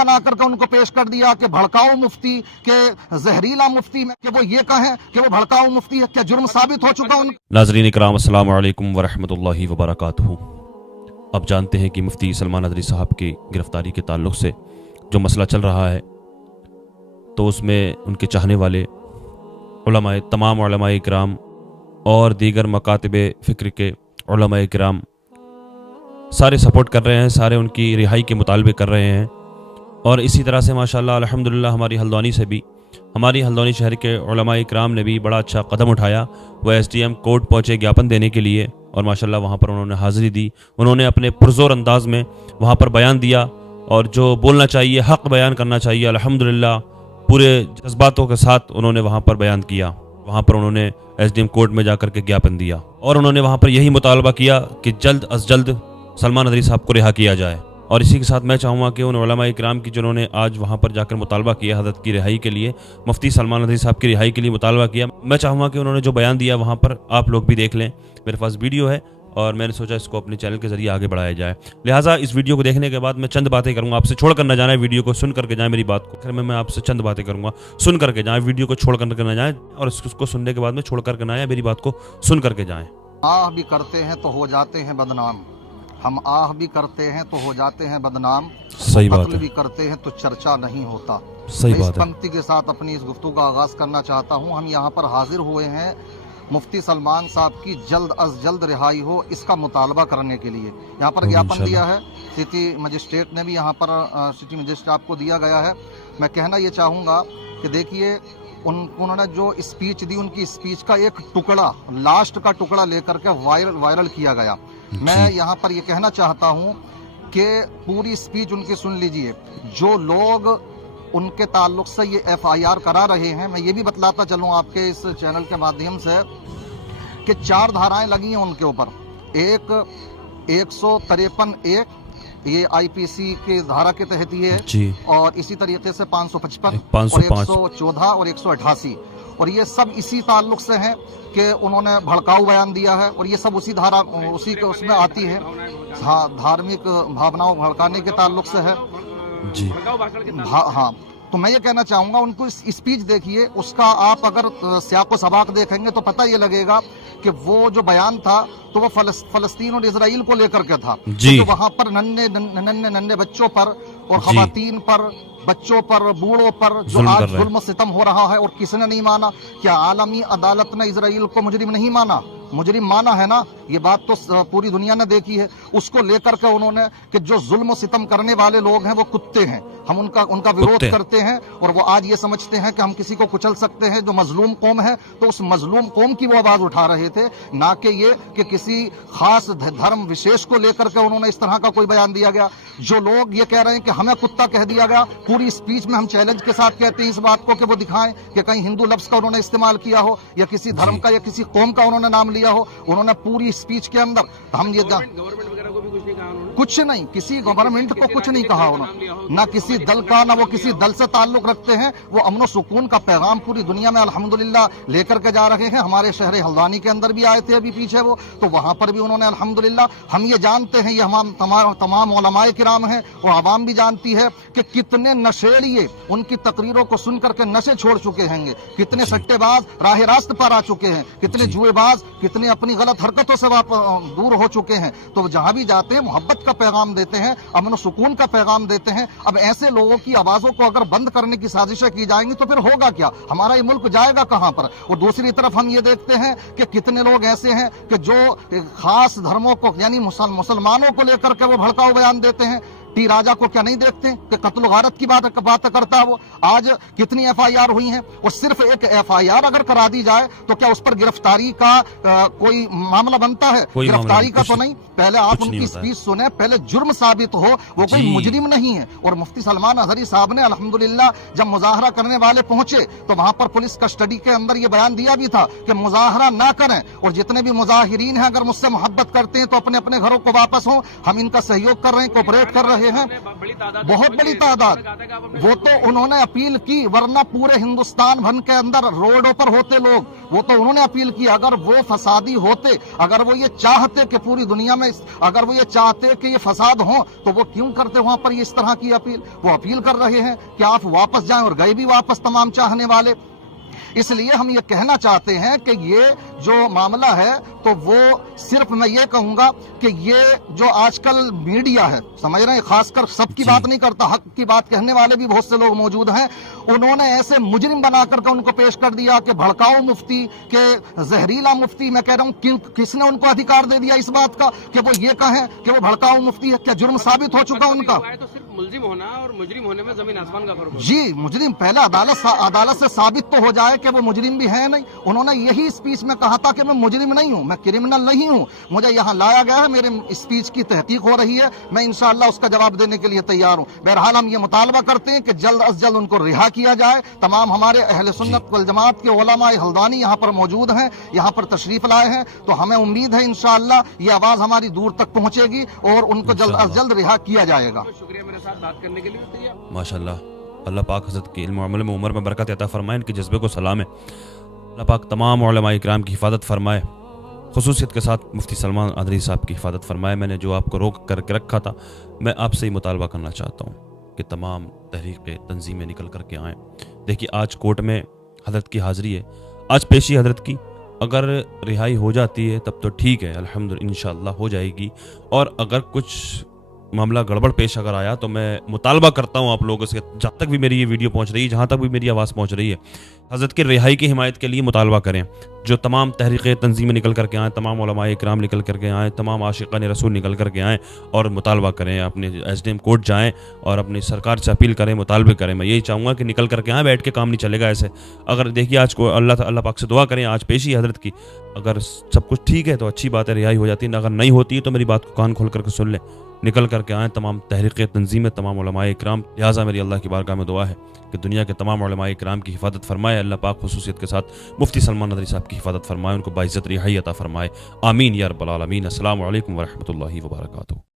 बना करके उनको पेश कर दिया कि भड़काऊ मुफ्ती के जहरीला मुफ्ती में, कि वो ये कहें कि वो भड़काऊ मुफ्ती है। क्या जुर्म साबित हो चुका उनका? नाज़रीन इकराम, अस्सलामु अलैकुम वरहमतुल्लाहि वबरकातुहू। अब जानते हैं कि मुफ्ती सलमान नदवी साहब की गिरफ्तारी के ताल्लुक़ से जो मसला चल रहा है, तो उसमें उनके चाहने वाले उलमाए, तमाम उलमाए इकराम और दीगर मकातिब फ़िक्र के उलमाए इकराम सारे सपोर्ट कर रहे हैं, सारे उनकी रिहाई के मुतालबे कर रहे हैं। और इसी तरह से माशाल्लाह अल्हम्दुलिल्लाह हमारी हल्द्वानी से भी, हमारी हल्द्वानी शहर के उलमाए इकराम ने भी बड़ा अच्छा कदम उठाया। वह SDM कोर्ट पहुँचे ज्ञापन देने के लिए, और माशाल्लाह वहाँ पर उन्होंने हाज़िरी दी। उन्होंने अपने पुरज़ोर अंदाज में वहाँ पर बयान दिया, और जो बोलना चाहिए, हक़ बयान करना चाहिए, अल्हम्दुलिल्लाह पूरे जज्बातों के साथ उन्होंने वहाँ पर बयान किया। वहाँ पर उन्होंने SDM कोर्ट में जाकर के ज्ञापन दिया, और उन्होंने वहाँ पर यही मुतालबा किया कि जल्द अज जल्द सलमान नदवी साहब को रिहा किया जाए। और इसी के साथ मैं चाहूँगा कि उन उलमा इकराम की जिन्होंने आज वहाँ पर जाकर मुतालबा किया हज़रत की रिहाई के लिए, मुफ्ती सलमान नदवी साहब की रिहाई के लिए मुतालबा किया, मैं चाहूँगा कि उन्होंने जो बयान दिया वहाँ पर आप लोग भी देख लें। मेरे पास वीडियो है और मैंने सोचा इसको अपने चैनल के जरिए आगे बढ़ाया जाए। लिहाजा इस वीडियो को देखने के बाद मैं चंद बातें करूँगा, आपसे छोड़ कर न जाए, वीडियो को सुन करके जाए। मेरी बात को फिर मैं आपसे चंद बातें करूँगा, सुन करके जाएँ, वीडियो को छोड़ कर न जाएँ, और उसको सुनने के बाद में छोड़ करके ना आए, मेरी बात को सुन करके जाएँ। आह भी करते हैं तो हो जाते हैं बदनाम, हम आह भी करते हैं तो हो जाते हैं बदनाम, सही बात कत्ल है, भी करते हैं तो चर्चा नहीं होता। सही मैं इस बात है। पंक्ति के साथ अपनी इस गुफ्तगू का आगाज करना चाहता हूँ। हम यहाँ पर हाजिर हुए हैं मुफ्ती सलमान साहब की जल्द अज जल्द रिहाई हो, इसका मुतालबा करने के लिए। यहाँ पर ज्ञापन दिया है, सिटी मजिस्ट्रेट ने भी यहाँ पर सिटी मजिस्ट्रेट को दिया गया है। मैं कहना ये चाहूँगा कि देखिए, उन्होंने जो स्पीच दी, उनकी स्पीच का एक टुकड़ा, लास्ट का टुकड़ा लेकर के वायरल किया गया। मैं यहाँ पर ये कहना चाहता हूँ कि पूरी स्पीच उनकी सुन लीजिए। जो लोग उनके ताल्लुक से ये FIR करा रहे हैं, मैं ये भी बतलाता चलूँ आपके इस चैनल के माध्यम से कि 4 धाराएं लगी हैं उनके ऊपर। एक 153(1) ये IPC की धारा के तहत ही है, और इसी तरीके से 555 और 114 और 188, और ये सब इसी ताल्लुक से हैं कि उन्होंने भड़काऊ बयान दिया है, और ये सब उसी धारा, उसी के उसमें आती है। हाँ, धार्मिक भावनाओं भड़काने के ताल्लुक से है जी। हाँ, तो मैं ये कहना चाहूँगा, उनको स्पीच देखिए, उसका आप अगर सियाको सबाक देखेंगे तो पता ये लगेगा कि वो जो बयान था तो वो फलस्तीन और इजराइल को लेकर के था। तो वहाँ पर नन्हे बच्चों पर और खवातीन पर, बच्चों पर, बूढ़ों पर जो आज जुल्म सितम हो रहा है, और किसने नहीं माना? क्या आलमी अदालत ने इजराइल को मुजरिम नहीं माना? मुजरिम माना है ना, ये बात तो पूरी दुनिया ने देखी है। उसको लेकर के उन्होंने कि जो जुल्म सितम करने वाले लोग हैं वो कुत्ते हैं, हम उनका विरोध करते हैं, और वो आज ये समझते हैं कि हम किसी को कुचल सकते हैं जो मजलूम कौम है। तो उस मजलूम कौम की वो आवाज उठा रहे थे, ना कि ये कि किसी खास धर्म विशेष को लेकर के उन्होंने इस तरह का कोई बयान दिया गया। जो लोग ये कह रहे हैं कि हमें कुत्ता कह दिया गया, पूरी स्पीच में हम चैलेंज के साथ कहते हैं इस बात को कि वो दिखाएं कि कहीं हिंदू लफ्ज का उन्होंने इस्तेमाल किया हो, या किसी धर्म का या किसी कौम का उन्होंने नाम लिया हो। उन्होंने पूरी स्पीच के अंदर हम ये कुछ नहीं, किसी गवर्नमेंट को कुछ नहीं कहा उन्होंने, ना किसी दल का, ना वो किसी दल से ताल्लुक रखते हैं। वो अमन सुकून का पैगाम पूरी दुनिया में अल्हम्दुलिल्लाह लेकर के जा रहे हैं। हमारे शहर हल्द्वानी के अंदर भी आए थे अभी पीछे वो, तो वहां पर भी उन्होंने अल्हम्दुलिल्लाह, हम ये जानते हैं, ये हम तमाम उलमाए किराम हैं और आवाम भी जानती है कि कितने नशेड़िए उनकी तकरीरों को सुन करके नशे छोड़ चुके हैं, कितने सट्टेबाज राह रास्त पर आ चुके हैं, कितने जुएबाज, कितने अपनी गलत हरकतों से दूर हो चुके हैं। तो जहां भी जाते हैं मोहब्बत का पैगाम देते हैं, अमन सुकून का पैगाम देते हैं। अब ऐसे लोगों की आवाजों को अगर बंद करने की साजिशें की जाएंगी तो फिर होगा क्या? हमारा ये मुल्क जाएगा कहां पर? और दूसरी तरफ हम ये देखते हैं कि कितने लोग ऐसे हैं कि जो खास धर्मों को, यानी मुसलमानों को लेकर के वो भड़काऊ बयान देते हैं। टी राजा को क्या नहीं देखते कि कत्ल गारत की बात करता है वो? आज कितनी FIR हुई हैं, और सिर्फ एक FIR अगर करा दी जाए तो क्या उस पर गिरफ्तारी का कोई मामला बनता है? गिरफ्तारी का तो नहीं। पहले आप उनकी स्पीच सुने, पहले जुर्म साबित हो, वो कोई मुजरिम नहीं है। और मुफ्ती सलमान नदवी साहब ने अल्हम्दुलिल्लाह जब मुजाहरा करने वाले पहुंचे तो वहां पर पुलिस कस्टडी के अंदर ये बयान दिया भी था कि मुजाहरा ना करें, और जितने भी मुजाहिरीन हैं अगर मुझसे मोहब्बत करते हैं तो अपने अपने घरों को वापस हो, हम इनका सहयोग कर रहे हैं, कोऑपरेट कर रहे रहे हैं, बहुत बड़ी तादाद। वो तो उन्होंने अपील की, वरना पूरे हिंदुस्तान भर के अंदर रोडों पर होते लोग, वो तो उन्होंने अपील की। अगर वो फसादी होते, अगर वो ये चाहते कि पूरी दुनिया में, अगर वो ये चाहते कि ये फसाद हो, तो वो क्यों करते वहां पर इस तरह की अपील? वो अपील कर रहे हैं कि आप वापस जाएं, और गए भी वापस तमाम चाहने वाले। इसलिए हम ये कहना चाहते हैं कि ये जो मामला है, तो वो सिर्फ मैं ये कहूंगा कि ये जो आजकल मीडिया है, समझ रहे हैं, खासकर सबकी बात नहीं करता, हक की बात कहने वाले भी बहुत से लोग मौजूद हैं, उन्होंने ऐसे मुजरिम बनाकर के उनको पेश कर दिया कि भड़काऊ मुफ्ती, के जहरीला मुफ्ती। मैं कह रहा हूं, किसने उनको अधिकार दे दिया इस बात का कि वो ये कहें कि वो भड़काऊ मुफ्ती है? क्या जुर्म साबित हो चुका उनका? तो सिर्फ मुलजिम होना और मुजरिम होने में जमीन आसमान का फर्क है। जी, मुजरिम पहले अदालत से साबित तो हो जाए कि वो मुजरिम भी है नहीं। उन्होंने यही स्पीच में कहा था कि मैं मुजरिम नहीं हूं, मैं क्रिमिनल नहीं हूं, मुझे यहां लाया गया है, मेरे स्पीच की तहकीक हो रही है, मैं इंशाअल्लाह उसका जवाब देने के लिए तैयार हूं। बहरहाल हम ये मुतालबा करते हैं कि जल्द अज जल्द उनको रिहा किया जाए। तमाम हमारे अहले सुन्नत वल जमात के उलमा हल्दानी यहाँ पर मौजूद हैं, यहाँ पर तशरीफ लाए हैं, तो हमें उम्मीद है इंशाअल्लाह ये आवाज हमारी दूर तक पहुंचेगी और उनको जल्द अज जल्द रिहा किया जाएगा। शुक्रिया मेरे साथ बात करने के लिए। माशाल्लाह, अल्लाह पाक हज़रत के इल्म अमल में उम्र में बरकत अता फरमाए, इनके जज्बे को सलाम है। अल्लाह पाक तमाम उलमा इकराम की हिफाजत फरमाए, खुसूसियत के साथ मुफ्ती सलमान अदरी साहब की हिफाजत फरमाए। मैंने जो आपको रोक करके रखा था, मैं आपसे ही मुतालबा करना चाहता हूँ कि तमाम तहरीक तंजीमें निकल करके आएँ। देखिए, आज कोर्ट में हज़रत की हाज़िरी है, आज पेशी हज़रत की, अगर रिहाई हो जाती है तब तो ठीक है, अल्हम्दुलिल्लाह इंशाअल्लाह हो जाएगी। और अगर कुछ मामला गड़बड़ पेश अगर आया तो मैं मुतालबा करता हूँ आप लोगों से, जहाँ तक भी मेरी ये वीडियो पहुँच रही है, जहाँ तक भी मेरी आवाज़ पहुँच रही है, हज़रत की रिहाई की हिमायत के लिए मुतालबा करें। जो तमाम तहरीक़ तंजीमें निकल करके आएँ, तमाम उलमाए इकराम निकल करके आएँ, तमाम आशिक़ान रसूल निकल करके आएँ और मुतालबा करें, अपने SDM कोर्ट जाएँ और अपनी सरकार से अपील करें, मुतालबे करें। मैं यही चाहूँगा कि निकल करके आएँ, बैठ के काम नहीं चलेगा ऐसे। अगर देखिए, आज को अल्लाह पाक से दुआ करें, आज पेशी हज़रत की, अगर सब कुछ ठीक है तो अच्छी बात है, रिहाई हो जाती है, अगर नहीं होती है तो मेरी बात को कान खोल करके सुन लें, निकल करके आएँ तमाम तहरीक़ तंजीमें, तमाम उलमाए इकराम। लिहाजा मेरी अल्लाह की बारगाह में दुआ है कि दुनिया के तमाम उलमाए इकराम की हिफाजत फरमाए, अल्लाह पाक खुसूसियत के साथ मुफ्ती सलमान अदरी साहब की हिफाजत फरमाए, उनको बाइज़्ज़त रिहाई अता फरमाए। आमीन या रब्बल आलमीन। अस्सलामु अलैकुम व रहमतुल्लाहि व बरकातुहू।